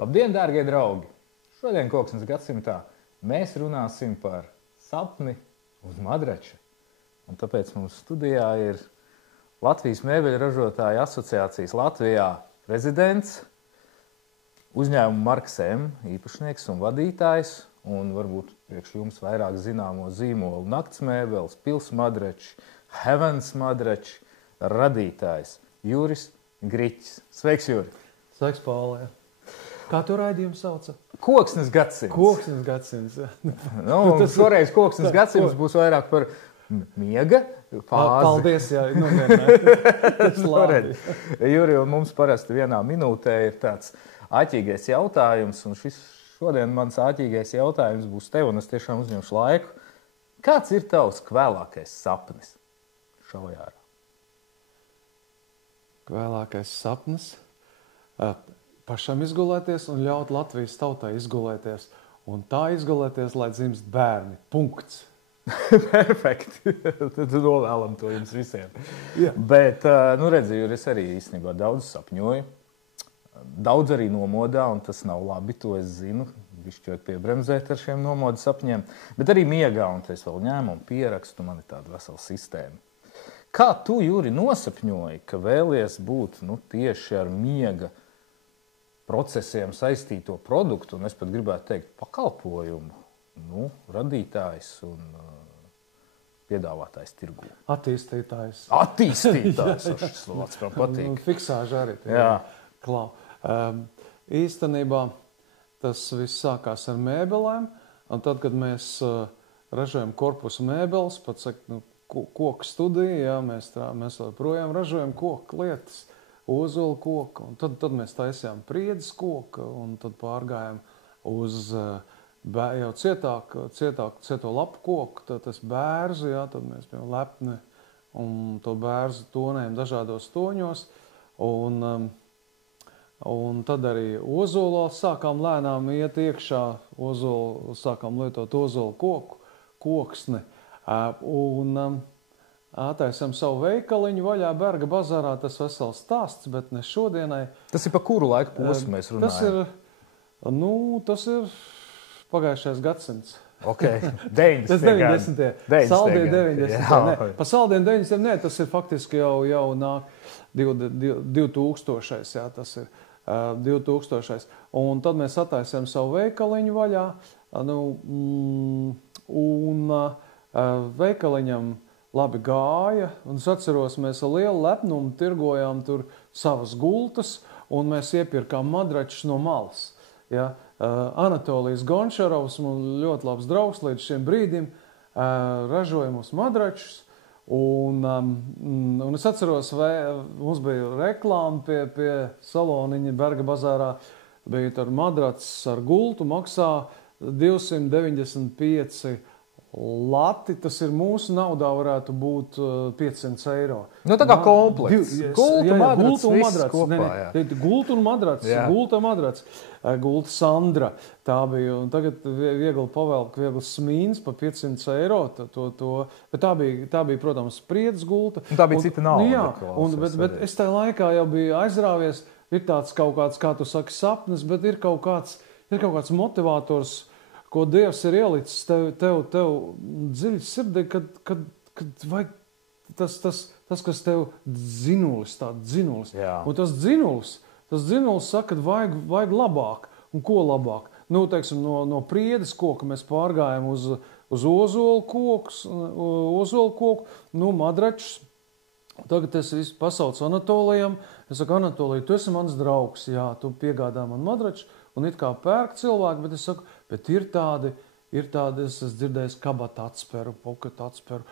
Labdien, dārgie draugi! Šodien Koksnes gadsimtā mēs runāsim par sapni uz madrača. Un tāpēc mums studijā ir Latvijas mēbeļu ražotāju asociācijas Latvijā prezidents, uzņēmuma Marks M, īpašnieks un vadītājs, un varbūt priekš jums vairāk zināmo zīmolu Nakts mēbeles, Pils madračs, Heavens madračs radītājs Juris Griķis. Sveiks, Juri! Sveiks, Paulē! Kā tu raidījumu sauca? Koksnes gadsimts. Koksnes gadsimts. Šoreiz Koksnes gadsimts būs vairāk par miega fāzi. Paldies, jā. Tas labi. Juri, mums parasti vienā minūtē ir tāds āķīgais jautājums, un šodien mans āķīgais jautājums būs tev, un es tiešām uzņemšu laiku. Kāds ir tavs kvēlākais sapnis šaujā ārā? Kvēlākais sapnis? Pašam izgulēties un ļaut Latvijas tautai izgulēties. Un tā izgulēties, lai dzimst bērni. Punkts. Perfekti. Tad novēlam to jums visiem. Jā. Bet, redzi, Juris, arī īstenībā daudz sapņoju. Daudz arī nomodā, un tas nav labi, to es zinu. Bišķot piebremzēt ar šiem nomodu sapņiem. Bet arī miegā, un es vēl ņēmu un pierakstu, man ir tāda vesela sistēma. Kā tu, Juri, nosapņoji, ka vēlies būt tieši ar miega procesiem saistīto produktu, un es pat gribētu teikt pakalpojumu, radītājs un piedāvātājs tirgū. Attīstītājs. Attīstītājs, šis vārds man patīk. Fiksāža arī. Jā. Klau. Īstenībā tas viss sākās ar mēbelēm, un tad, kad mēs ražojam korpusu mēbeles, pat saka, koku studija, jā, mēs projām ražojam koku lietas, ozolu koku, un tad mēs taisījām priedes koku, un tad pārgājām uz jau cieto lapu koku, tad tas bērzu, jā, tad mēs bijām lepni, un to bērzu tonējam dažādos toņos, un tad arī ozolā sākām lēnām iet iekšā, sākām lietot ozolu koku, koksni, un attaisam savu veikaliņu vaļā Berga bazārā, tas vesels stāsts, bet ne šodienai. Tas ir pa kuru laiku posmu mēs runājam? Tas ir pagājušais gadsimts. Ok, 90. Tas 90. Saldie 90. Pa saldiem 90. Nē, tas ir faktiski jau nāk 2000. Jā, tas ir 2000. Un tad mēs attaisam savu veikaliņu vaļā, un veikaliņam labi gāja, un es atceros, mēs ar lielu lepnumu tirgojām tur savas gultas, un mēs iepirkām madračus no malas. Ja? Anatolijas Gončarovs, man ļoti labs draugs līdz šiem brīdim, ražoja mums madračus, un es atceros, mums bija reklāma pie saloniņa Berga bazārā, bija tur madracis ar gultu, maksā 295 lati, tas ir mūsu naudā varētu būt 500 eiro. Tā kā komplekts. Gulta un madrats. Gulta un madrats. Gulta Sandra. Tā bija. Un tagad viegli pavelk, viegli smīns pa 500 eiro. Bet tā bija, protams, priedes gulta. Un tā bija cita nauda. Bet es tajā laikā jau biju aizrāvies. Ir tāds kaut kāds, kā tu saki, sapnis, bet ir kaut kāds motivators, ko Dievs ir ielicis tev dziļi sirdī, kad vajag tas, kas tev dzinulis, tāds dzinulis. Jā. Un tas dzinulis saka, ka vajag labāk. Un ko labāk? Teiksim, no priedes koka mēs pārgājām uz ozolu koku, madračus. Tagad es visu pasaucu Anatolijam. Es saku, Anatolija, tu esi mans draugs, jā, tu piegādā man madraču, un it kā pērk cilvēki, bet es saku, bet ir tādi, es esmu dzirdējis kabata atsperu, pocket atsperu,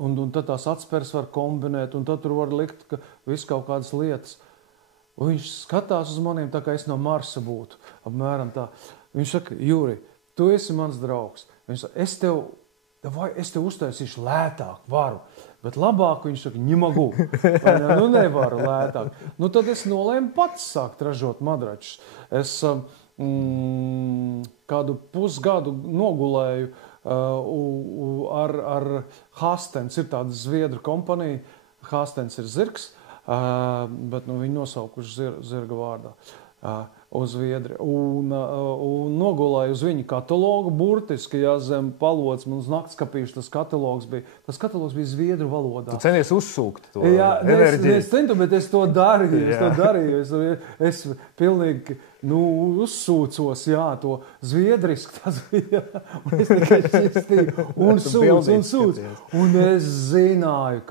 un tad tās atsperas var kombinēt, un tad tur var likt visu kaut kādas lietas. Un viņš skatās uz maniem, tā kā es no Marsa būtu, apmēram tā. Viņš saka, Juri, tu esi mans draugs. Viņš saka, es tev uztaisīšu lētāk, varu. Bet labāk viņš saka, ņemagu. Nevaru lētāk. Tad es nolēmu pats sākt ražot madračus. Es kādu pusgadu nogulēju ar Hastens. Ir tāda zviedru kompanija. Hastens ir zirgs, bet viņi nosaukuši zirga vārdā. uz Zviedriju. Un nogulēju uz viņu katalogu, burtiski, ja zem palods, man uz naktskapīšu tas katalogs bija zviedru valodā. Tu centies uzsūkt to enerģiju. Es centu, bet es to darīju. Es pilnīgi, uzsūcos, to zviedriski tas bija. Un es tikai šķistīju un sūdzu. Un es zināju,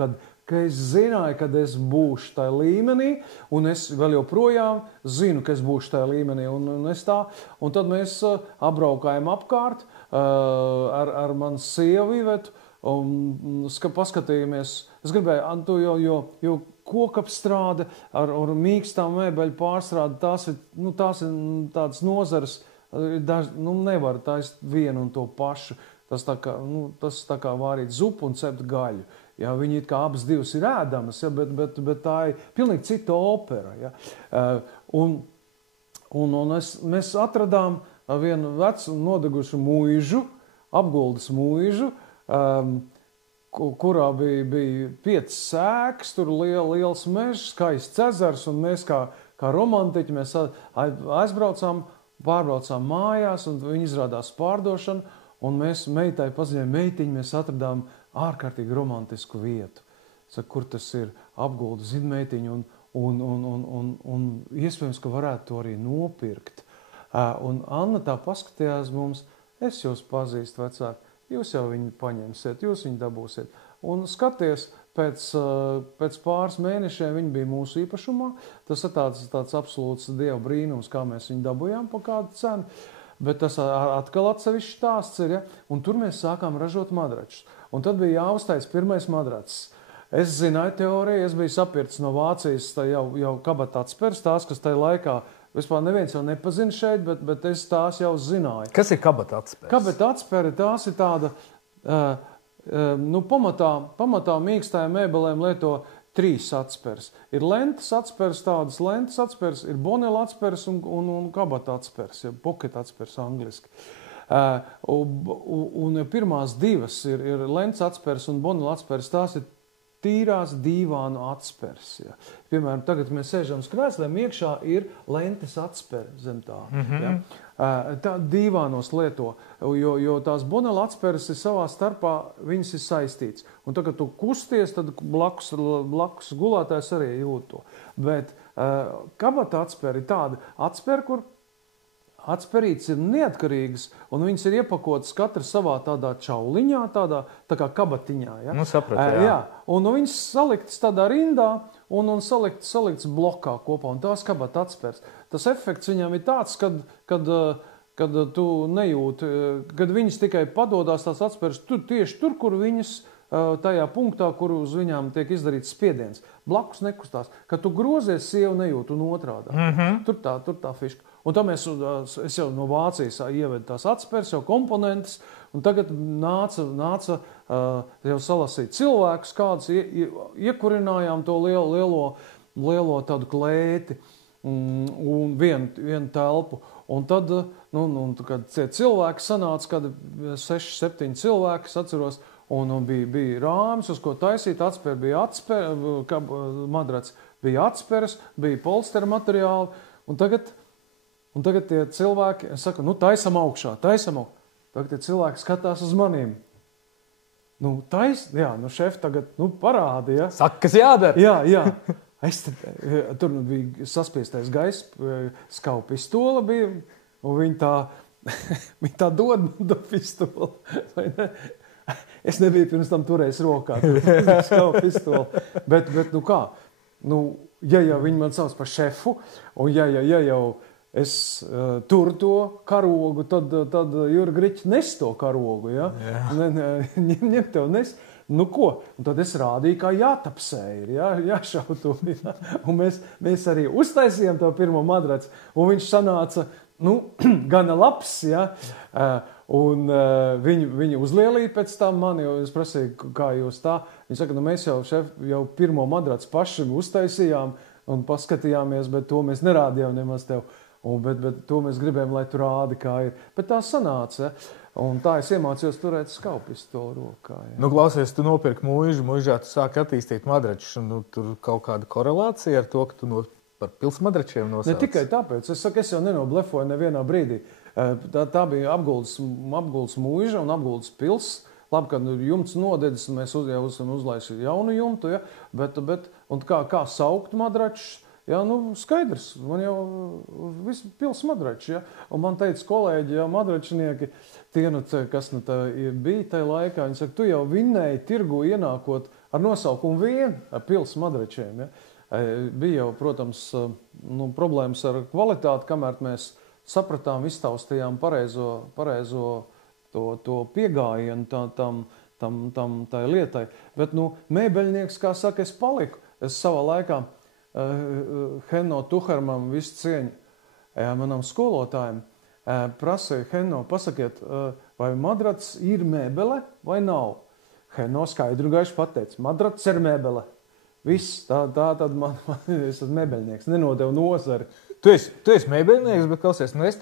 kad es būšu tajā līmenī, un es vēl joprojām zinu, ka es būšu tajā līmenī. Un tad mēs apbraukājam apkārt ar manu sievu Ivetu, un paskatījāmies. Es gribēju, jo kokapstrāde ar mīkstām mēbeļu pārstrādi, tās ir tādas nozares, nevar taist vienu un to pašu. Tas tā kā vārīt zupu un cept gaļu. Ja, viņi it kā abas divas ir ēdamas, ja, bet tā ir pilnīgi cita opera. Ja. Mēs atradām vienu vecu nodegušu mūžu, apguldes mūžu, kurā bija 5 sēkas, tur liels mežs, skaists ezers, un mēs kā romantiķi mēs aizbraucām, pārbraucām mājās, un viņi izrādās pārdošanu, un mēs meitai paziņojām, meitiņi, mēs atradām ārkārtīgi romantisku vietu. Saku, kur tas ir apguldu zinmeitiņu un iespējams, ka varētu to arī nopirkt. Un Anna tā paskatījās mums, es jūs pazīstu vecāki, jūs jau viņu paņemsiet, jūs viņu dabūsiet. Un skaties, pēc pāris mēnešiem viņi bija mūsu īpašumā. Tas ir tāds absolūts dieva brīnums, kā mēs viņu dabujām pa kādu cenu. Bet tas atkal atsevišķs stāsts ir, ja? Un tur mēs sākām ražot madračus. Un tad bija jāuztais pirmais madracis. Es zināju teoriju, es biju sapircis no Vācijas jau kabata atspers, tās, kas tajā laikā vispār neviens jau nepazina šeit, bet es tās jau zināju. Kas ir kabata atspers? Kabata atsperi, tās ir tāda, pamatā mīkstājiem mēbelēm lieto 3 atspers. Ir lentes atspers, tādas lentes atspers, ir bonela atspers un kabata atspers, ja pocket atspers angliski. Un pirmās 2 ir lentes atspers un bonela atspers, tās ir tīrās dīvānu atspers. Ja. Piemēram, tagad mēs sēžam uz krēsliem, iekšā ir lentes atsperi zem tā. Ja. Tā dīvānos lieto, jo tās bonela atspēras ir savā starpā, viņas ir saistīts. Un tad, kad tu kusties, tad blakus gulētājs arī jūt to. Bet kabata atspēra ir tāda atspēra, kur atspērītes ir neatkarīgas, un viņas ir iepakotas katra savā tādā čauliņā, tā kā kabatiņā. Ja? Sapratu, jā. Un viņas saliktas tādā rindā un saliktas blokā kopā, un tās kabata atspērs. Tas efekts viņam ir tāds, kad tu nejūti, kad viņas tikai padodās tās atspērs tieši tur, kur viņas tajā punktā, kur uz viņām tiek izdarīts spiediens. Blakus nekustās. Kad tu grozies, sieva nejūt un otrādā. Tur tā fiška. Un tā es jau no Vācijas ievedu tās atspērs, jau komponentes, un tagad nāca jau salasīt cilvēkus, kādus iekurinājām to lielo tādu klēti un vienu telpu. Un tad, kad cilvēki sanāca, kad 6-7 cilvēki, es atceros, un bija rāmis, uz ko taisīt, atspēr bija madrats bija atspērs, bija polstera materiāli, un tagad tie cilvēki, es saku, taisam augšā. Tagad tie cilvēki skatās uz manīm. Šef tagad, parādi, ja. Saka, kas jādara. Jā. Tur bija saspiestais gaisa, skau pistola bija, un viņi tā dod man to pistoli. Es nebiju pirms tam turējis rokā, skau pistoli. Bet kā? Ja jau viņi man sauc par šefu, un ja jau es turu to karogu, tad Jura Griķi nes to karogu, ja? Ņem tev nes. Ko? Un tad es rādīju, kā jātapsē ir, jāšautu. Ja? Un mēs arī uztaisījām to pirmo madraci, un viņš sanāca, gana labs, ja? Un viņi uzlielīja pēc tam mani, jo es prasīju, kā jūs tā. Viņi saka, mēs jau pirmo madraci paši uztaisījām un paskatījāmies, bet to mēs nerādījām nemaz tev. Bet to mēs gribējām, lai tu rādi, kā ir. Bet tā sanāca, ja? Un tā es iemācījos turēt skaupistolu rokā. Ja? Klausies, tu nopirki mūžā tu sāki attīstīt madračus, un tur kaut kāda korelācija ar to, ka tu par pilsmadračiem nosauc? Ne tikai tāpēc. Es saku, es jau nenoblefoju nevienā brīdī. Tā bija apguldes mūža un apguldes pils. Labi, kad jumts nodedzis, mēs jau esam uzlaisījuši jaunu jumtu, ja? bet un kā saukt madračus? Jā, nu, skaidrs, man jau visi pils madrači, ja? Un man teica kolēģi, ja, madračinieki, tie, kas bija tajā laikā, viņi saka, tu jau vinnēji tirgu ienākot ar nosaukumu vienu, ar pils madračiem, ja? Bija jau, protams, problēmas ar kvalitāti, kamēr mēs sapratām, iztaustījām pareizo to piegājienu tai lietai. Bet, mēbeļnieks, kā saka, es paliku. Es savā laikā Henno Tuhermam visu cieņu manam skolotājiem prasīju, Henno, pasakiet, vai madrats ir mēbele vai nav? Henno skaidru gaiši pateica, madrats ir mēbele. Viss, tā tad man es esmu mēbeļnieks, nenodevu nozari. Tu esi mēbeļnieks, bet klausies, es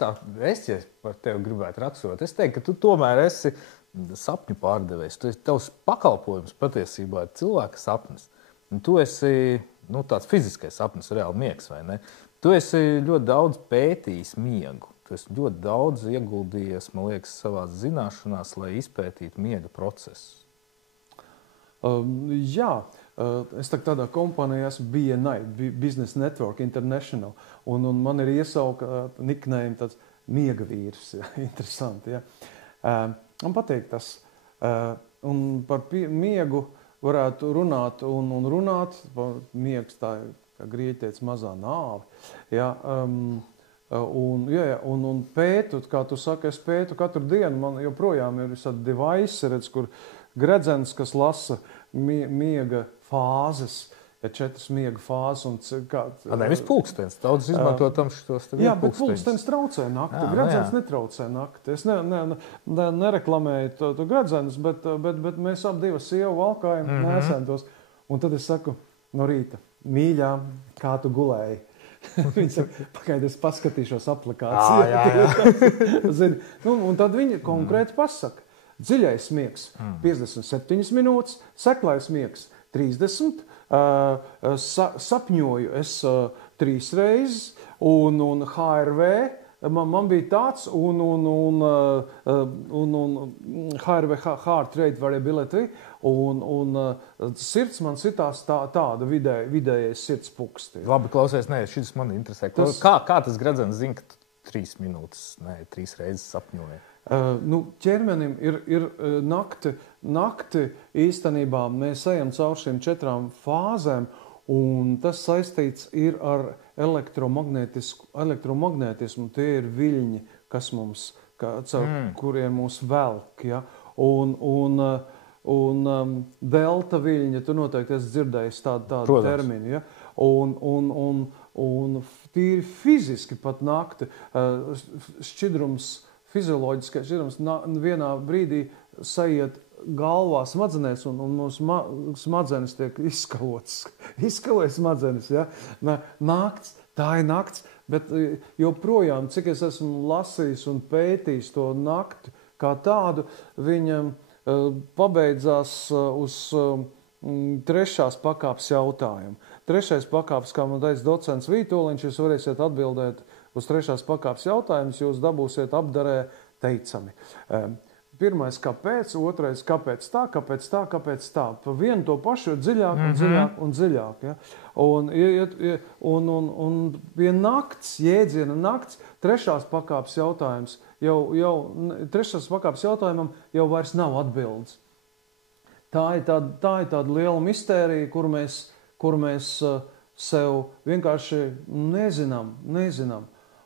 par tevi gribētu raksturot. Es teiktu, ka tu tomēr esi sapņu pārdevējs. Tavs pakalpojums patiesībā ir cilvēka sapnis. Un tu esi tāds fiziskais sapnis, reāli miegs, vai ne? Tu esi ļoti daudz pētījis miegu. Tu esi ļoti daudz ieguldījies, man liekas, savās zināšanās, lai izpētītu miega procesu. Jā. Es tādā kompānijā esmu BNI, Business Network International, un man ir iesauka nickname tāds miega vīrs, ja, interesanti, ja. Man patīk tas, un par miegu varētu runāt un runāt, miegs tā, kā grieķi teica, mazā nāve, ja, un pētu, kā tu saki, es pētu katru dienu, man joprojām ir visādi device, redz, kur gredzens, kas lasa miega fāzes, 4 miega fāzes. Nevis pulkstenis, daudz izmanto tam šitos. Jā, bet pulkstenis traucē nakti, gredzens netraucē nakti. Es nereklamēju to gredzenus, bet mēs ap divas sievu valkājam, nesam tos. Un tad es saku, no rīta, mīļā, kā tu gulēji? Viņi saka, pagaid, es paskatīšos aplikāciju. Zini, un tad viņi konkrēti pasaka. Dziļais miegs 57 minūtes, seklais miegs 30, sapņoju es 3 reizes, un HRV man bija tāds, un HRV, Heart Rate Variability, un sirds man sitās tāda vidējais sirds puksti. Labi, klausies, šis man interesē. Kā tas gredzens zina, ka 3 minūtes, 3 reizes sapņoja? Ķermenim ir nakti īstenībā mēs ejam caur šīm 4 fāzēm, un tas saistīts ir ar elektromagnetismu. Tie ir viļņi, kas mums, kuriem mūs velk, ja? Un delta viļņi, tu noteikti esi dzirdējis tādu terminu, ja? Un tīri fiziski pat nakti šķidrums, fizioloģiskais šķidrums vienā brīdī saiet galvā smadzenēs, un mūsu smadzenes tiek izskalotas. Izskalojas smadzenes, ja? Nakts, tā ir nakts, bet joprojām, cik es esmu lasījis un pētījis to nakti kā tādu, viņam pabeidzās uz 3. pakāpes jautājumu. 3. pakāpes, kā man teica docents Vītoliņš, jūs varēsiet atbildēt uz 3. pakāpes jautājumus, jūs dabūsiet apdarē teicami. 1. kāpēc, 2. kāpēc tā, kāpēc tā, kāpēc tā. Pa vienu to pašu ir dziļāk un dziļāk un dziļāk. Ja? Un pie nakts, jēdziena nakts, 3. pakāpes jautājums, jau 3. pakāpes jautājumam jau vairs nav atbildes. Tā ir tāda liela mistērija, kur mēs sev vienkārši nezinām.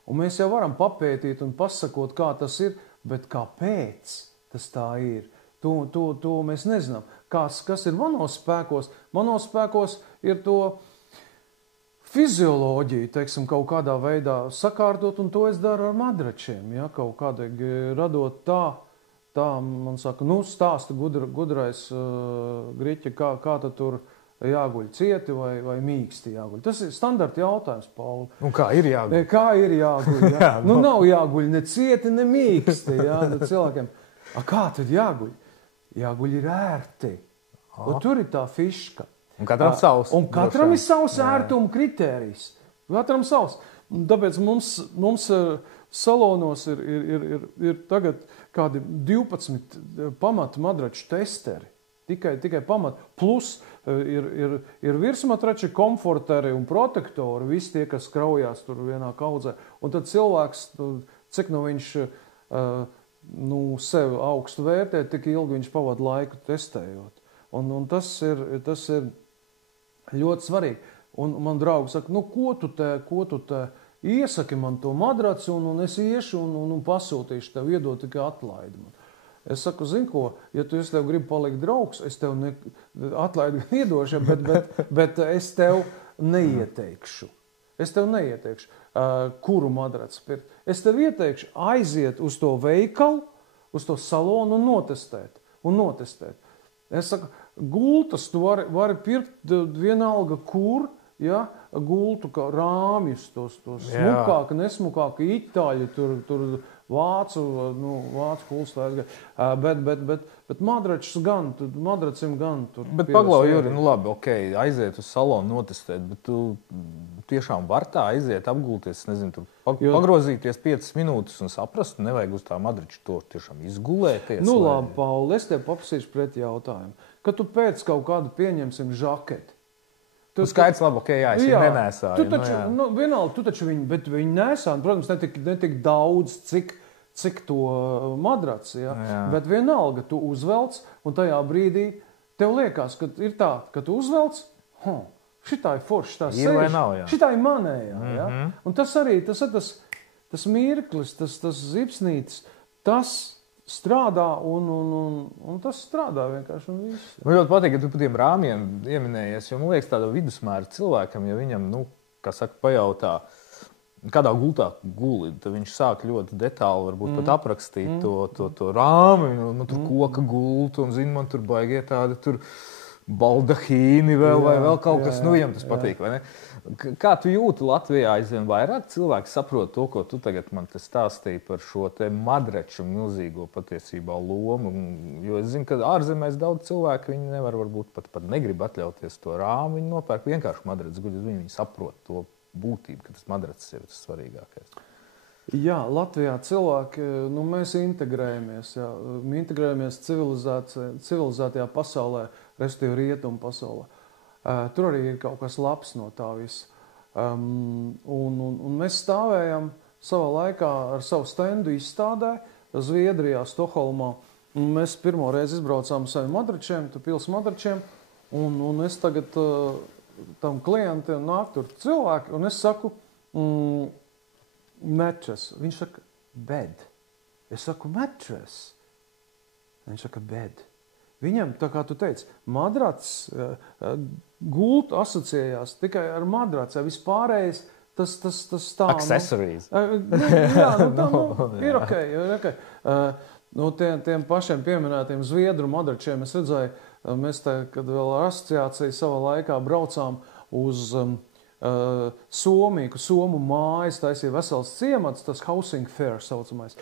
Un mēs jau varam papētīt un pasakot, kā tas ir, bet kāpēc tas tā ir? To mēs nezinām. Kas ir manos spēkos? Manos spēkos ir to fizioloģiju, teiksim, kaut kādā veidā sakārtot, un to es daru ar madračiem. Ja? Kaut kādīgi radot tā man saka, stāsta gudrais Griķi, kā tad tur jāguļ cieti vai mīksti jāguļ. Tas ir standarta jautājums, Pauli. Un kā ir jāguļ? Kā ir jāguļ? Ja? Nav jāguļ ne cieti, ne mīksti. Ja? Cilvēkiem, kā tad jāguļ? Jāguļ ir ērti. Tur ir tā fiška. Un katram savs. Un katram ir savs ērtuma kritērijs. Katram savs. Tāpēc mums salonos ir tagad kādi 12 pamata madraču testeri. Tikai pamat. Plus ir virsmatrači, komforteri un protektori, visi tie, kas kraujās tur vienā kaudzē. Un tad cilvēks, cik no viņš sevi augstu vērtē, tik ilgi viņš pavada laiku testējot. Un tas ir ļoti svarīgi. Un man draugi saka, ko tu te iesaki man to madraci, un es iešu un pasūtīšu tev, iedot tikai atlaidi man. Es saku, zini ko, ja tu tev gribi palikt draugs, es tev atlaidi iedošu, bet es tev neieteikšu. Kuru madraci pirkt. Es tev ieteikšu aiziet uz to veikalu, uz to salonu un notestēt. Es saku, gultas tu vari pirkt vienalga kur, ja, gultu kā rāmjus, tos smukāka, nesmukāka, itāļi, tur vācu kulstājs, bet madracim gan tur. Bet paglau, Juri, labi, okei, aiziet uz salonu notestēt, bet tu tiešām var tā aiziet, apgulties, nezinu, tur pagrozīties 5 minūtes un saprast, nevajag uz tā madraču to tiešām izgulēties. Labi, Pauli, es tev paprasīšu pret jautājumu. Kad tu pēc kaut kādu pieņemsim žaketi, skaidrs, labi, es viņu nenēsāju. Vienalga, tu taču viņu, bet viņu nesāju. Protams, netik daudz, cik to madraci, ja? Bet vienalga, tu uzvelc, un tajā brīdī tev liekas, ka ir tā, ka tu uzvelc, šitā ir forši, šitā sēž, šitā ir manējā. Ja? Un tas arī, tas mirklis, tas zipsnītis, tas strādā un tas strādā vienkārši un viss. Man ļoti patīk, ka tu par tiem rāmjiem ieminējies, jo man liekas tāda vidusmēra cilvēkam, ja viņam, pajautā, kādā gultā guli, tad viņš sāk ļoti detāli varbūt pat aprakstīt to rāmi, tur koka gultu un, man tur baigie tādi tur baldahīni vai vēl kaut kas, viņam tas patīk, vai ne? Kā tu jūti Latvijā aizvien vairāk cilvēki saprot to, ko tu tagad man te stāstīji par šo te madraču milzīgo patiesībā lomu? Jo es zinu, ka ārzemēs daudz cilvēku, viņi nevar varbūt pat negrib atļauties to rāmu, viņi nopērk vienkārši madraci guļ, viņi saprot to būtību, ka tas madracis ir tas svarīgākais. Jā, Latvijā cilvēki, mēs integrējamies, civilizētajā pasaulē, respektīvi rietumu pasaulē. Tur arī ir kaut kas labs no tā visa. Un mēs stāvējam savā laikā ar savu stendu izstādē Zviedrijā, Stokholmā. Mēs pirmo reizi izbraucām saviem madračiem, pils madračiem, un es tagad tam klientiem nāk tur cilvēki, un es saku mattress. Viņš saka bed. Es saku mattress. Viņš saka bed. Viņam, tā kā tu teici, madracis gultu asociējās tikai ar madraci. Vispārējais tas tā. Accessories. Ir ok. Tiem pašiem pieminētiem Zviedru madračiem es redzēju, mēs kad vēl ar asociāciju savā laikā braucām uz Somiju, Somu mājas, taisīja vesels ciemats, tas housing fair saucamais.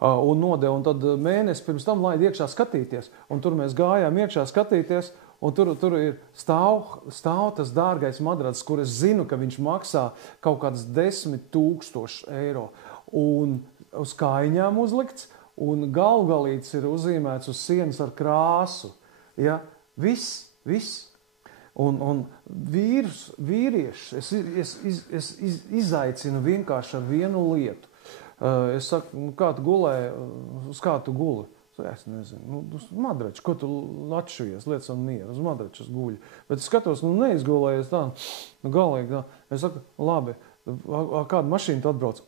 Un tad mēnesi pirms tam laid iekšā skatīties. Un tur mēs gājām iekšā skatīties, un tur ir stāv tas dārgais madracis, kur es zinu, ka viņš maksā kaut kāds 10 000 eiro. Un uz kājiņām uzlikts, un galvgalīts ir uzīmēts uz sienas ar krāsu. Ja? Viss. Un vīrieši, es izaicinu vienkārši ar vienu lietu. Es saku, kā tu gulēji, uz kā tu guli? Es nezinu, uz madraču, ko tu atšujies, lietas un mieru, uz madračas guļu. Bet es skatos, neizgulējies tā, galīgi tā. Es saku, labi, kādu mašīnu tu atbrauc?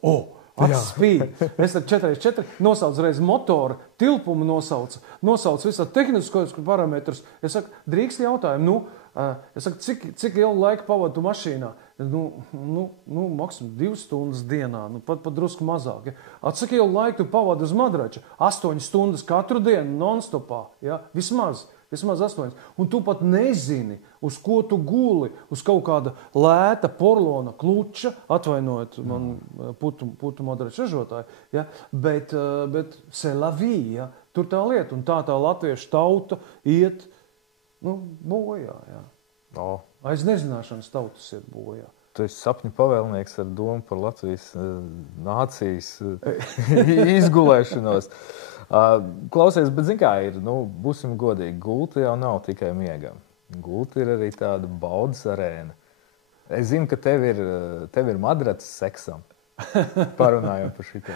Acis spīd. Es tad 4x4 nosaucu reiz motoru, tilpumu nosaucu visā tehniskos parametrus. Es saku, drīkst jautājumu, es saku, cik ilgu laiku pavadu tu mašīnā? Maksimum 2 stundas dienā, pat drusku mazāk. Ja? Cik ilgu laiku tu pavadi uz madrača? 8 stundas katru dienu, non-stopā. Ja? Vismaz 8. Un tu pat nezini, uz ko tu guli, uz kaut kāda lēta porlona kluča, atvainojot man putu madraču ražotāju. Ja? Bet c'est la vie, ja? Tur tā lieta. Un tā latviešu tauta iet bojā. Ja? Aiz nezināšanas tautas iet bojā. Tu esi sapņu pavēlnieks ar domu par Latvijas nācijas izgulēšanos. Klausies, bet zini kā ir, būsim godīgi, gulta jau nav tikai miegam. Gulta ir arī tāda baudas arēna. Es zinu, ka tev ir madracis seksam. Parunājot par šito.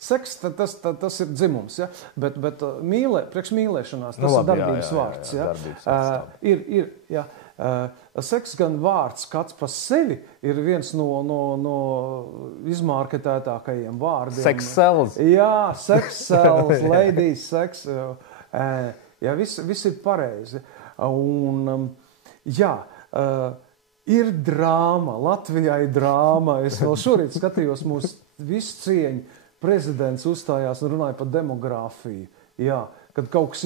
Seks, tas ir dzimums, ja? Bet priekš mīlēšanās, tas ir darbības vārds. Ja? Darbības vārds. Ir, ja. Seks gan vārds pats par sevi ir viens no izmārketētākajiem vārdiem. Sex sells. Jā, sex sells, ladies sex. Jā, viss ir pareizi. Un, ir drāma, Latvijā ir drāma. Es vēl šorīt skatījos mūsu visu cieņu. Prezidents uzstājās un runāja par demogrāfiju. Jā. Kad kaut kas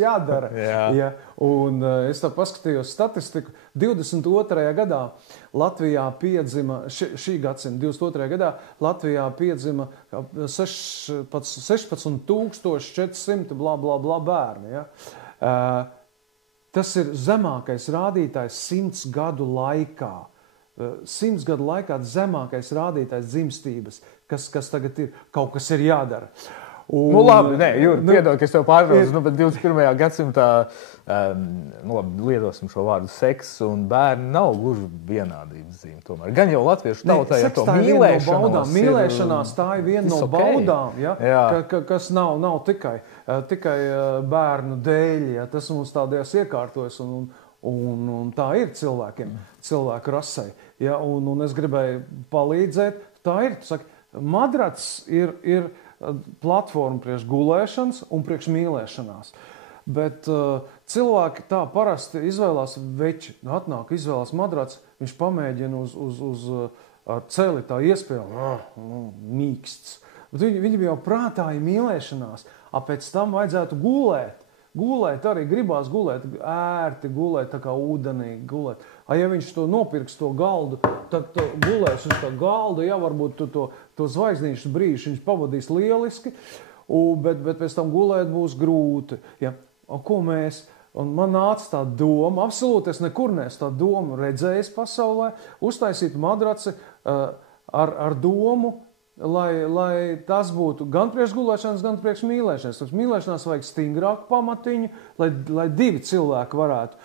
jādara. Ja. Un es tā paskatījos statistiku. 22. gadā Latvijā piedzima, šī gadsimta 22. gadā Latvijā piedzima 16,400 bērni. Ja. Tas ir zemākais rādītājs 100 gadu laikā. 100 gadu laikā zemākais rādītājs dzimstības, kas tagad ir, kaut kas ir jādara. Labi, Jūri, piedod, ka es tev pārtraucu, bet 21. gadsimtā, lietosim šo vārdu seks un bērni nav gluži vienādības zīme tomēr. Gan jau latviešu tautā, ja to mīlēšanās, tā ir viena no baudām, ja? Kas nav tikai bērnu dēļ, ja? Tas mums tādējās iekārtojas un tā ir cilvēku rasei. Ja? Un es gribēju palīdzēt, tā ir, tu saki, madracis ir platforma priekš gulēšanas un priekš mīlēšanās. Bet cilvēki tā parasti izvēlās veči. Atnāk, izvēlās madraci, viņš pamēģina uz celi tā iespēju, mīksts. Bet viņam jau prātā ir mīlēšanās, pēc tam vajadzētu gulēt. Gulēt arī gribās gulēt, ērti gulēt, tā kā ūdenī gulēt. Ja viņš to nopirks, to galdu, tad gulēs uz tā galda, varbūt to zvaigznīšu brīžu viņš pavadīs lieliski, bet pēc tam gulēt būs grūti. Ja? Ko mēs? Un man nāca tā doma, absolūti es nekur neesmu tā domu redzējis pasaulē, uztaisīt madraci ar domu, lai tas būtu gan priekš gulēšanas, gan priekš mīlēšanas. Priekš mīlēšanās vajag stingrāku pamatiņu, lai divi cilvēki varētu,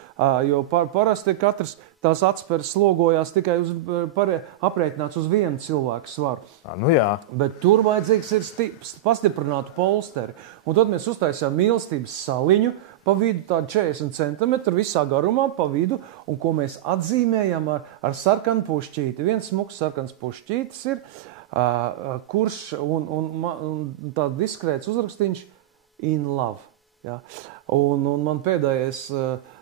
jo parasti katrs tās atspērs slogojās tikai aprēķināts uz vienu cilvēku svaru. Jā. Bet tur vajadzīgs ir pastiprinātu polsteri. Un tad mēs uztaisījām mīlestības saliņu, pa vidu tādu 40 centimetru visā garumā pa vidu, un ko mēs atzīmējam ar sarkanu pušķīti. Viens smuks sarkans pušķītis ir, kurš un tā diskrēts uzrakstīņš in love. Ja? Un man pēdējais,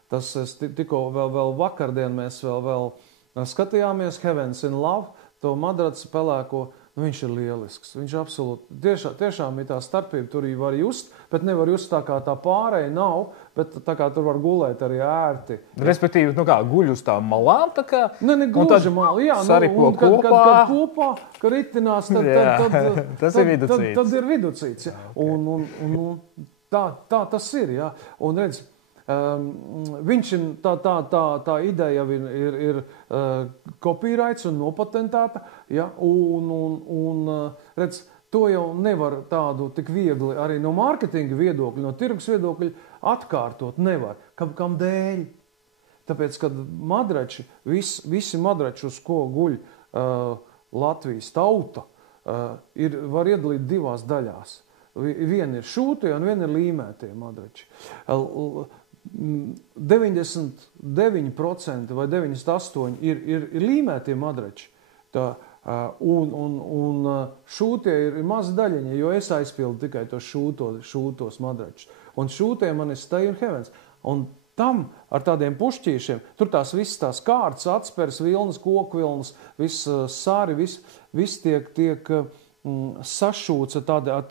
tas tikko vēl vakardien mēs vēl skatījāmies Heavens in Love, to madraci pelēko, viņš ir lielisks. Viņš absolūti, tiešām ir tā starpība, tur var just, bet nevar just tā kā tā pārēja nav, bet tā kā tur var gulēt arī ērti. Respektīvi, guļ uz tā malām, tā kā? Ne gluži malā, jā. Kad kopā, kad ritinās, tas ir viducīts. Tad ir viducīts, jā. Un tā tas ir, jā. Un redz, viņš ir tā ideja ir copyrights un nopatentēta, ja, un redz, to jau nevar tādu tik viegli arī no mārketinga viedokļa, no tirgus viedokļa atkārtot nevar. Kam dēļ? Tāpēc, kad madrači, visi madrači, uz ko guļ Latvijas tauta, var iedalīt divās daļās. Viena ir šūtie un viena ir līmētie madrači. 99% vai 98% ir līmētie madrači. Un šūtie ir maza daļiņa, jo es aizpildu tikai tos šūtos madračus. Un šūtie man ir Stay in Heavens. Un tam ar tādiem pušķīšiem, tur visas tās kārtas, atspers, vilnas, koku vilnas, viss sāri, viss tiek sašūts ar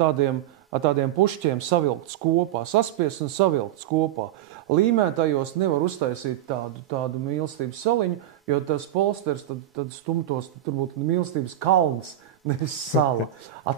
tādiem pušķiem savilkts kopā, saspies un savilkts kopā. Līmētajos nevar uztaisīt tādu mīlestības saliņu, jo tas polsters tad stumtos, tur būtu mīlestības kalns, nevis sala.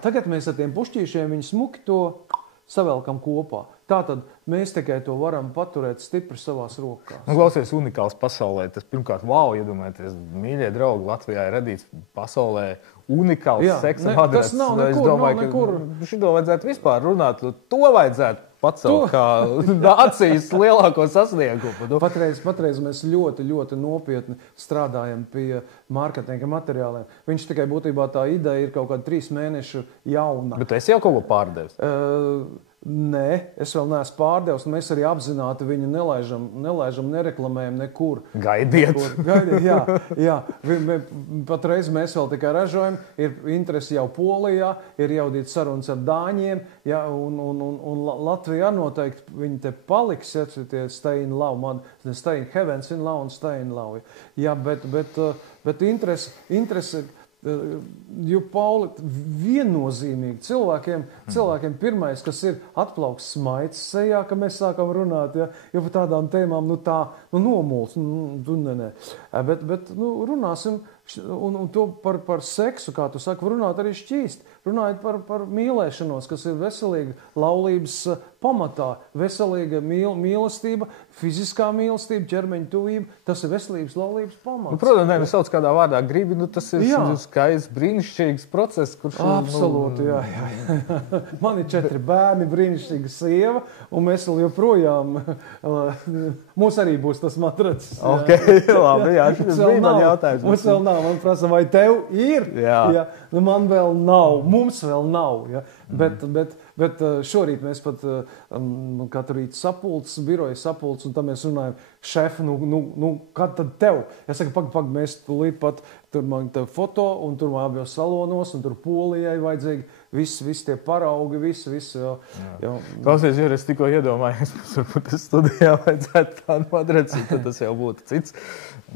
Tagad mēs ar tiem pušķīšiem viņu smuki to savelkam kopā. Tātad mēs tikai to varam paturēt stipri savās rokās. Nu, klausies, unikāls pasaulē. Tas pirmkārt, wow, iedomājieties, mīļie draugi, Latvijā ir radīts pasaulē unikāls seksa adreses. Tas nav nekur, domāju, nav nekur. Šito vajadzētu vispār runāt, to vajadzētu pacelt kā nācijas lielāko sasniegumu. Patreiz mēs ļoti, ļoti nopietni strādājam pie mārketinga materiāliem. Viņš tikai būtībā tā ideja ir kaut kāda 3 mēnešu jauna. Bet es jau kaut ko pārdevis? Nē, es vēl neesmu pārdevis. Mēs arī apzināti viņu nelaižam, nereklamējam nekur. Gaidiet. Jā. Patreiz mēs vēl tikai ražojam. Ir interesi jau Polijā, ir jau dīt sarunas ar Dāņiem. Jā, un Latvijā noteikti viņi te paliks. Ja, tie stay in love, stay in heavens in love un stay in love. Jā, bet interesi jo, Pauli, viennozīmīgi cilvēkiem pirmais, kas ir atplauks smaids sejā, ka mēs sākam runāt, ja, jo par tādām tēmām, nomults, bet runāsim, un to par seksu, kā tu saki, runāt arī šķīst, runājot par mīlēšanos, kas ir veselīga laulības pamatā, veselīga mīlestība, fiziskā mīlestība, ķermeņa tuvība, tas ir veselības laulības pamats. Protams, nevis sauc kādā vārdā gribi, tas ir skaists, brīnišķīgs process, kurš... Absolūti, jā. Man ir 4 bērni, brīnišķīga sieva, un mēs vēl joprojām, mums arī būs tas matracis. Ok, labi, jā, šis bija man jautājums. Mums vēl nav, man prasa, vai tev ir? Jā. Man vēl nav, mums vēl nav, ja. Bet šorīt mēs pat katru rītu sapulces, biroja sapulces, un tam mēs runājam, šefi, kad tad tev? Es saku, pag, mēs tūlīt pat, tur man te foto, un tur man abjos salonos, un tur Polijai vajadzīgi, visi tie paraugi, visi, jā. Klausies, Juri, es tikko iedomājos, varbūt studijā vajadzētu tādu adresi, tad tas jau būtu cits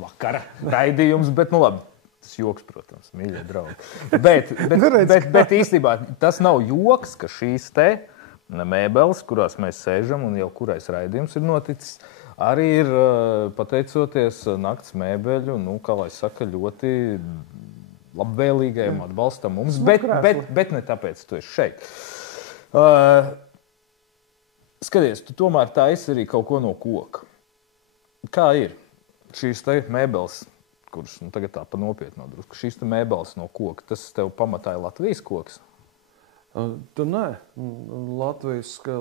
vakara raidījums, bet labi. Tas joks, protams, mīļie draugi. Bet īstenībā tas nav joks, ka šīs te mēbeles, kurās mēs sēžam un jau kurais raidījums ir noticis, arī ir pateicoties nakts mēbeļu, kā lai saka, ļoti labvēlīgajam atbalstam mums, bet ne tāpēc tu esi šeit. Skaties, tu tomēr taisi arī kaut ko no koka. Kā ir šīs te mēbeles? Kurš tagad tā pa nopietno drusku. Šīs mēbeles no koka, tas tev pamatā ir Latvijas koks? Nē,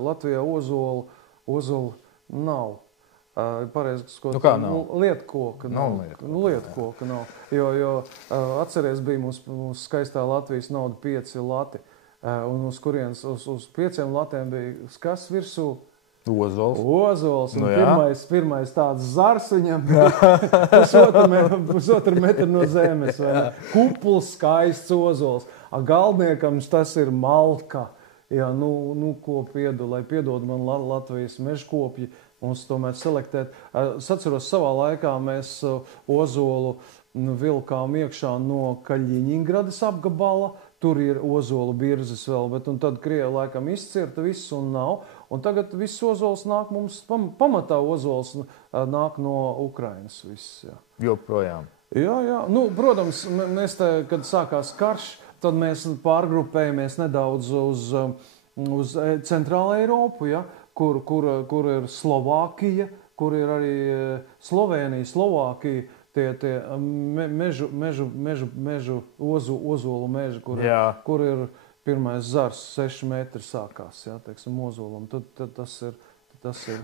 Latvijā ozolu nav. Pareizi, kā nav? Lietkoka nav. Lietkoka nav. Jo atceries, bija mūsu skaistā Latvijas nauda 5 lati. Un uz kurienes, uz 5 latiem bija kas virsū? Ozols. Un pirmais tāds zars viņam pusotru metru no zemes. Kupls, skaists ozols. Galvniekam tas ir malka. Jā, ko lai piedod man Latvijas mežkopji, mums tomēr selektēt. Es atceros, savā laikā mēs ozolu vilkām iekšā no Kaļiņingradas apgabala. Tur ir ozolu birzes vēl, bet tad Krievi laikam izcirta viss un nav. Un tagad viss ozols nāk mums, pamatā ozols nāk no Ukrainas viss. Jā. Joprojām. Jā. Protams, mēs te, kad sākās karš, tad mēs pārgrupējamies nedaudz uz Centrāla Eiropu, ja, kur ir Slovākija, kur ir arī Slovēnija, Slovākija. Tie mežu ozolu meži, kur ir pirmais zars 6 metri sākās, jā, teiksim, ozolam. Tad tas ir.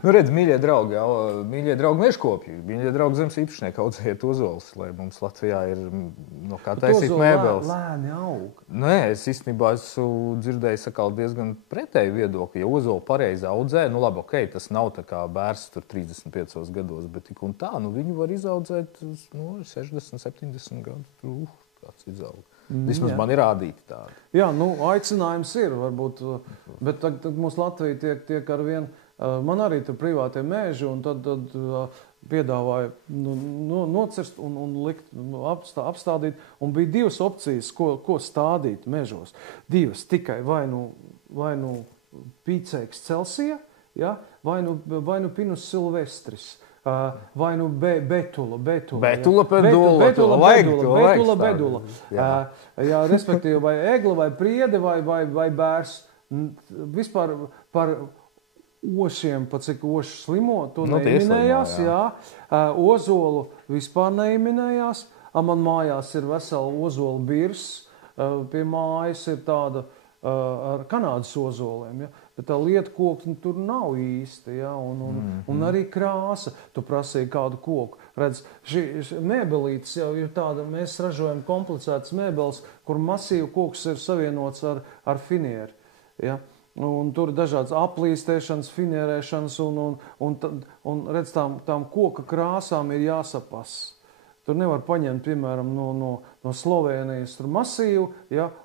Redz, mīļie draugi mežkopji, mīļie draugi zemes īpašnieki audzējiet ozols, lai mums Latvijā ir no kā taisīt mēbeles. Lēni aug. Nē, es īstenībā esmu dzirdējis diezgan pretēju viedokli. Ja ozolu pareizi audzē, labi, ok, tas nav tā kā bērs tur 35 gados, bet tik un tā, viņu var izaudzēt 60, 70 gadu. Kāds izaug. Vismaz man ir rādīti tādi. Jā, aicinājums ir, varbūt, bet tad mūsu Latvija tiek ar vien. Man arī tur privātie mēži, un tad piedāvāja nocirst un likt, apstādīt. Un bija 2 opcijas, ko stādīt mežos. 2 tikai vai nu pīceiks Celsija, ja, vai nu Pinus silvestris. Vai nu betula. Betula bedula. Jā, respektīvi, vai egla, vai priede, vai bērs. Vispār par ošiem, pa cik oši slimo, to neieminējās, ozolu vispār neieminējās, man mājās ir vesela ozola birs, pie mājas ir tāda ar Kanādas ozoliem, bet tā lieta koka tur nav īsti, un arī krāsa, tu prasīji kādu koku. Redz, šī mēbelītes jau ir tāda, mēs ražojam komplicētas mēbeles, kur masīvu koks ir savienots ar finieru, Un tur ir dažādas aplīstēšanas, finierēšanas, un redz, tām koka krāsām ir jāsapas. Tur nevar paņemt, piemēram, no Slovēnijas masīvu,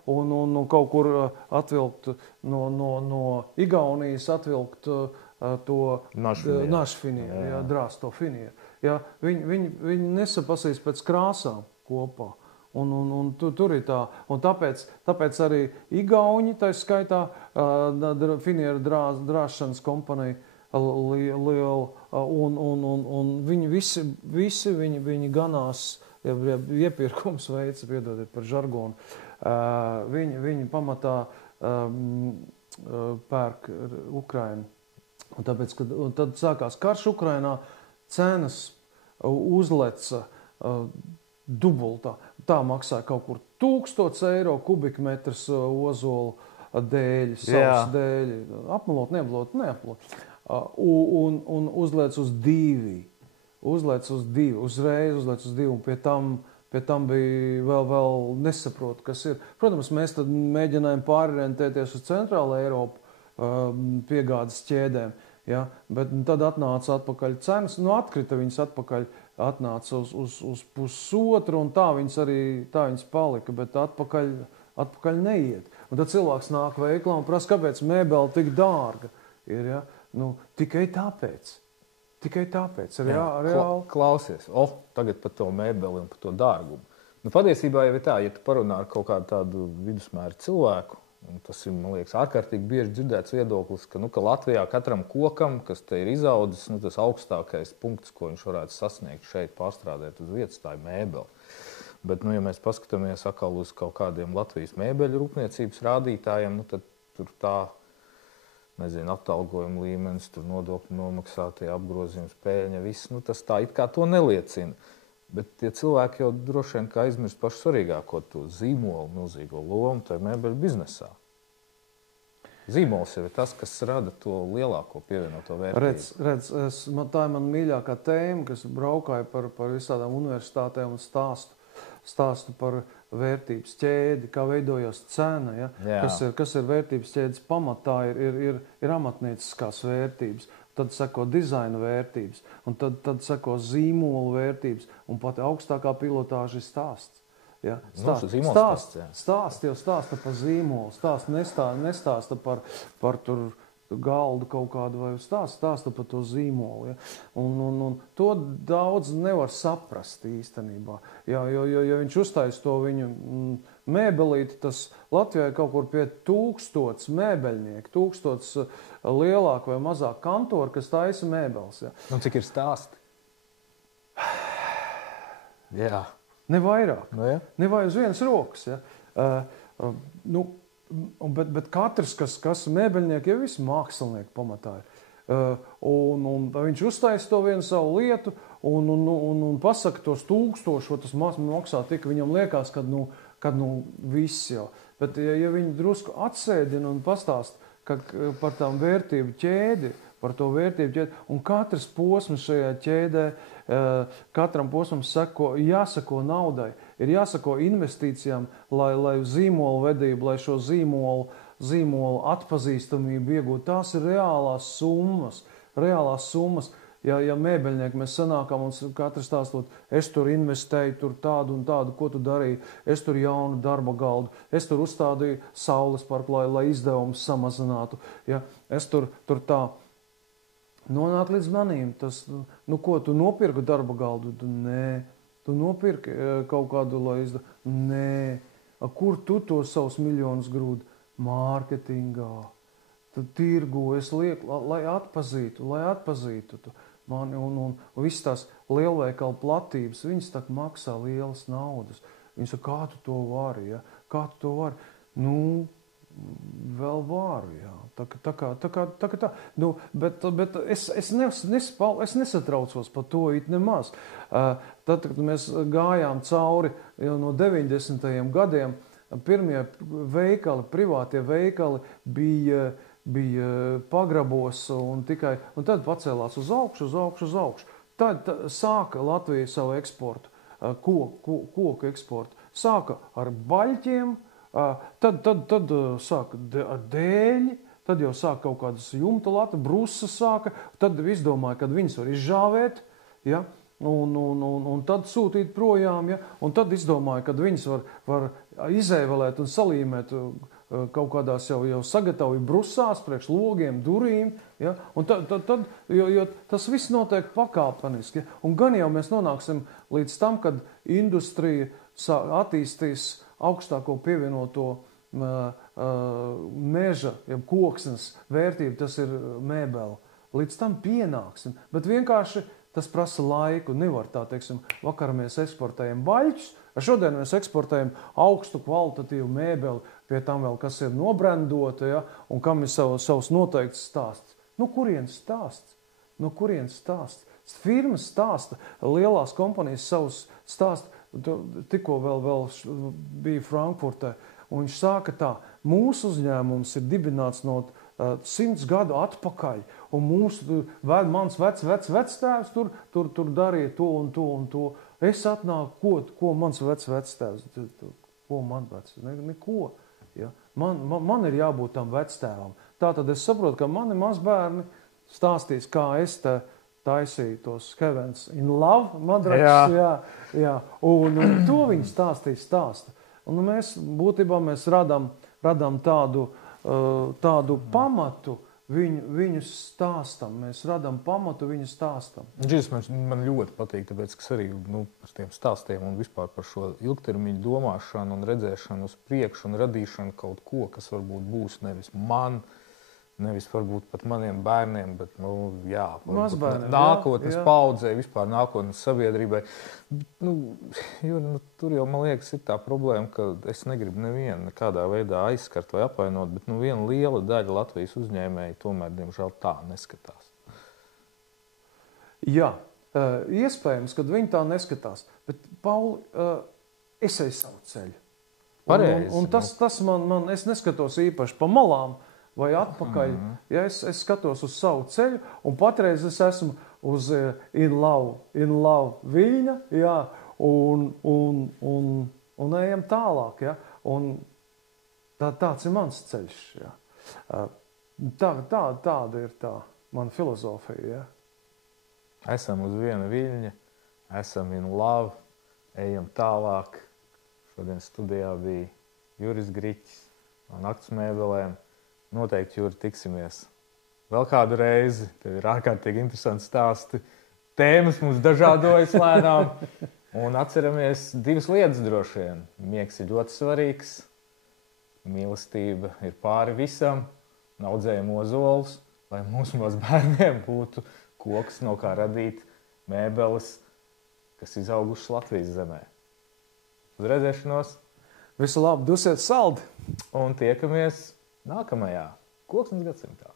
un kaut kur atvilkt no Igaunijas atvilkt to našfinieru, drāzt to finieru. Viņi nesapasīs pēc krāsām kopā. Un tur ir tā, un tāpēc arī Igauņi, tā skaitā, finieru drāšanas kompanija liela, un viņi visi ganās, iepirkums veids, piedodiet par žargonu, viņi pamatā pērk Ukrainu. Un tad sākās karš Ukrainā, cenas uzleca dubultā. Tā maksāja kaut kur 1000 eiro kubikmetrs ozolu dēļi, savas dēļi. Apmalot, neapmalot. Un uzliec uz 2. Uzreiz uzliec uz 2, un pie tam bija vēl nesaprot, kas ir. Protams, mēs tad mēģinājām pārorientēties uz Centrālu Eiropu piegādes ķēdēm, bet tad atnāca atpakaļ cenas, atkrita viņas atpakaļ, atnāca uz pusotru, un tā viņas palika, bet atpakaļ neiet. Un tad cilvēks nāk veiklā un prasa, kāpēc mēbele tik dārga ir, tikai tāpēc. Reāli. Klausies, tagad par to mēbeli un par to dārgumu. Patiesībā jau ir tā, ja tu parunā ar kaut kādu tādu vidusmēru cilvēku, un tas ir, man liekas, ārkārtīgi bieži dzirdēts viedoklis, ka Latvijā katram kokam, kas te ir izaudzis, tas augstākais punkts, ko viņš varētu sasniegt šeit, pārstrādēt uz vietas, tā ir mēbele. Bet, ja mēs paskatāmies atkal uz kaut kādiem Latvijas mēbeļu rūpniecības rādītājiem, tad tur tā, atalgojuma līmenis, tur nodokļu nomaksātie apgrozījums, pēļņa, viss, tas tā it kā to neliecina. Bet tie cilvēki jau droši vien kā aizmirst pašu svarīgāko, to zīmolu milzīgo lomu tajā mēbeļu biznesā. Zīmols jau ir tas, kas rada to lielāko pievienoto vērtību. Redz, tā ir man mīļākā tēma, kas braukāja par visādām universitātēm un stāstu par vērtības ķēdi, kā veidojās cena, kas ir vērtības ķēdes pamatā, ir amatnieciskās vērtības. Tad seko dizaina vērtības, un tad seko zīmola vērtības, un pat augstākā pilotāža ir stāsts. Stāsta par zīmolu, nestāsta par tur galdu kaut kādu vai stāsta par to zīmolu. Un to daudz nevar saprast īstenībā. Jo viņš uztais to viņu mēbelīti, tas Latvijā kaut kur pie 1000 mēbeļnieku, 1000 lielāk vai mazāk kantori, kas taisa mēbeles. Un cik ir stāsti? Jā. Ne vairāk. Ne vai uz vienas rokas. Bet katrs, kas mēbeļnieki, jau visi mākslinieki pamatā ir. Un viņš uztaisa to vienu savu lietu un pasaka tos 1000, tas maksā tik, viņam liekas, kad viss jau. Bet ja viņi drusku atsēdina un pastāst par tām vērtību ķēdi, par to vērtību ķēdi, un katrs posms šajā ķēdē, katram posmam jāsako naudai, ir jāsako investīcijām, lai zīmolu vedību, lai šo zīmolu atpazīstamību iegūt. Tās ir reālās summas. Ja mēbeļnieki mēs sanākam un katrs stāstot, es tur investēju, tur tādu un tādu, ko tu darīji, es tur jaunu darba galdu, es tur uzstādīju saules parku, lai izdevumus samazinātu. Es tur tā nonāk līdz manīm. Tas, ko, tu nopirki darba galdu? Nē. Tu nopirki kaut kādu, lai izdevumu? Nē. Kur tu to savus miljonus grūdi? Mārketingā. Tu tirgo, es lieku, lai atpazītu mani, un visas tās lielveikalu platības, viņas tā maksā lielas naudas. Viņas saka, kā tu to vari, Kā tu to vari? Vēl varu, jā. Tā. Nu, bet es nesatraucos par to it nemaz. Tad, kad mēs gājām cauri jau no 90. gadiem, pirmie veikali, privātie veikali bija pagrabos un tad pacēlās uz augšu. Tad sāka Latvija savu eksportu, koku eksportu. Sāka ar baļķiem, tad sāka ar dēļi, tad jau sāka kaut kādas jumta lata, brusas sāka, tad izdomāja, kad viņas var izžāvēt, ja, un tad sūtīt projām, ja, un tad izdomāja, kad viņas var izēvelēt un salīmēt kaut kādās jau sagatavoja brusās, priekš logiem, durīm, ja, un tad jo tas viss notiek pakāpeniski, ja, un gan jau mēs nonāksim līdz tam, kad industrija attīstīs augstāko pievienoto meža, jeb koksnes vērtība, tas ir mēbele. Līdz tam pienāksim, bet vienkārši tas prasa laiku. Nevar tā, teiksim, vakar mēs eksportējam baļķus, šodien mēs eksportējam augstu kvalitatīvu mēbeli, pie tam vēl, kas ir nobrendota, ja, un kam ir savs noteikts stāsts. No kurienes stāsts? Firmas stāsta, lielās kompanijas savus stāsta. Tikko vēl bija Frankfurtē, un viņš sāka tā, mūsu uzņēmums ir dibināts no 100 gadu atpakaļ, un mans vectēvs tur darīja to un to un to. Es atnāku, ko mans vectēvs, ko man neko. Ja? Man ir jābūt tam vectēvam. Tātad es saprotu, ka mani mazbērni stāstīs, kā es te taisīja tos Heavens in Love madračus, jā. Un to viņi stāsta. Un mēs būtībā radām tādu pamatu viņu stāstam. Mēs radām pamatu viņu stāstam. Man ļoti patīk, tāpēc, ka arī par tiem stāstiem un vispār par šo ilgtermiņu domāšanu un redzēšanu uz priekšu un radīšanu kaut ko, kas varbūt būs nevis man, nevis varbūt pat maniem bērniem, bet nākotnes paudzei, vispār nākotnes sabiedrībai. Tur jau, man liekas, ir tā problēma, ka es negribu nevienu nekādā veidā aizskart vai apvainot, bet viena liela daļa Latvijas uzņēmēji tomēr, diemžēl, tā neskatās. Jā, iespējams, kad viņi tā neskatās, bet, Pauli, es eju savu ceļu. Pareizi. Un tas es neskatos īpaši pa malām, vai atpakaļ, ja es skatos uz savu ceļu, un patreiz es esmu uz in love Viļņa, jā, un ejam tālāk, ja, un tāds ir mans ceļš, jā. Tāda ir tā mana filozofija, ja. Esam uz viena Viļņa, esam in love, ejam tālāk. Šodien studijā bija Juris Griķis no Nakts mēbelēm. Noteikti, Juri, tiksimies vēl kādu reizi. Tev ir ārkārtīgi interesanti stāsti. Tēmas mums dažādojas lēnām. Un atceramies divas lietas droši vien. Miegs ir ļoti svarīgs. Mīlestība ir pāri visam. Audzējam ozolus, lai mūsu mazbērniem būtu koks, no kā radīt mēbeles, kas izaugušas Latvijas zemē. Uz redzēšanos. Visu labu, dusiet saldi! Un tiekamies nākamajā Koksnes gadsimtā.